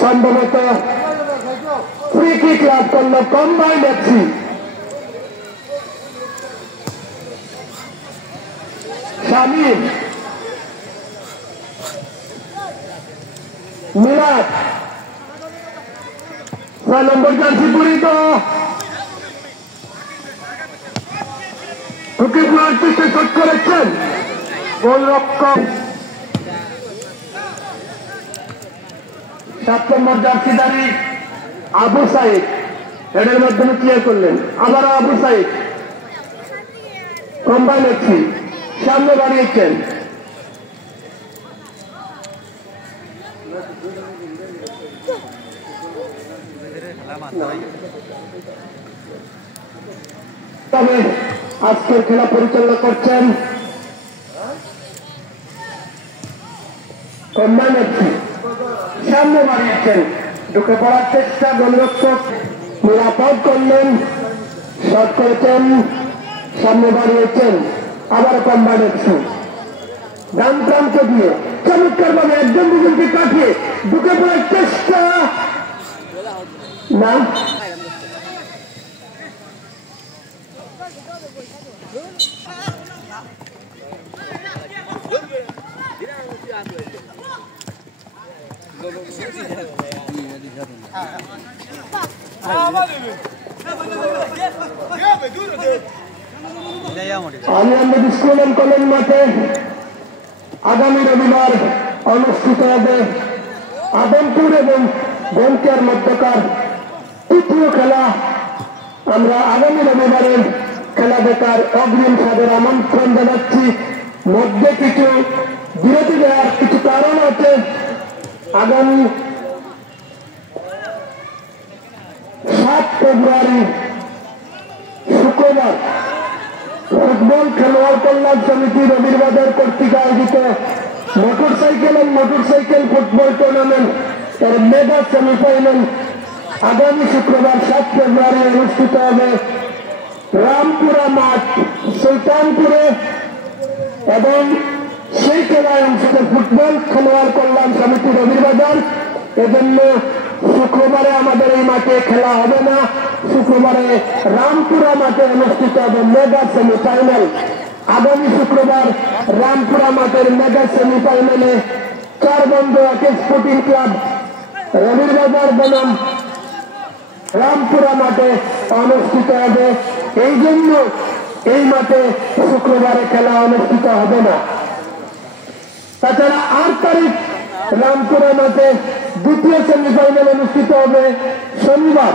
সম্ভবত free kick লাভ করলো combined FC. Shamim, Miraj 6 নম্বর jersey পরিত shot করেছেন গোলরক্ষক 7 নম্বর জার্সিধারী আবু সাইদ হেডের মাধ্যমে ক্লিয়ার করলেন। আবারও আবু সাইদ কম্বাইন্ড এফসি সামনে বাড়িয়েছেন। তবে আজকের খেলা পরিচালনা করছেন কম্বাইন্ড এফসি। সামনে বাড়িয়েছেন, ঢুকে পড়ার চেষ্টা, গোলরক্ষক নিরাপদ করলেন, শট করেছেন, সামনে বাড়িয়েছেন। আবার কম্বাইন্ড এফসি ডান প্রান্ত দিয়ে চমৎকার ভাবে একদম দুজনকে কাটিয়ে ঢুকে পড়ার চেষ্টা, না আলিয়ামদ স্কুল এন্ড কলেজ মাঠে আগামী রবিবার অনুষ্ঠিত হবে আদমপুর এবং গমকিয়ার মধ্যকার তৃতীয় খেলা। আমরা আগামী রবিবারের খেলা দেখার অগ্রিম সাদর আমন্ত্রণ জানাচ্ছি। মধ্যে কিছু বিরতি দেওয়ার কিছু কারণ আছে। আগামী 7 ফেব্রুয়ারি শুক্রবার ফুটবল খেলোয়াড় কল্যাণ সমিতি রবিরবাজার কর্তৃক আয়োজিত মোটরসাইকেল ফুটবল টুর্নামেন্ট এর মেগা সেমিফাইনাল আগামী শুক্রবার 7 ফেব্রুয়ারি অনুষ্ঠিত হবে রামপুরা মাঠ সুলতানপুরে, এবং সেই খেলায় অংশে ফুটবল খেলোয়াড় কল্যাণ সমিতি রবিরবাজার। এজন্য শুক্রবারে আমাদের এই মাঠে খেলা হবে না, শুক্রবারে রামপুরা মাঠে অনুষ্ঠিত হবে মেগা সেমিফাইনাল। আগামী শুক্রবার রামপুরা মাঠের মেগা সেমিফাইনালে 4 বন্ধু একে স্পোর্টিং ক্লাব রবিরবাজার বনাম রামপুরা মাঠে অনুষ্ঠিত হবে। এই জন্য এই মাঠে শুক্রবারে খেলা অনুষ্ঠিত হবে না। তাছাড়া 8 তারিখ রামপুরা মাঠে দ্বিতীয় সেমিফাইনাল অনুষ্ঠিত হবে শনিবার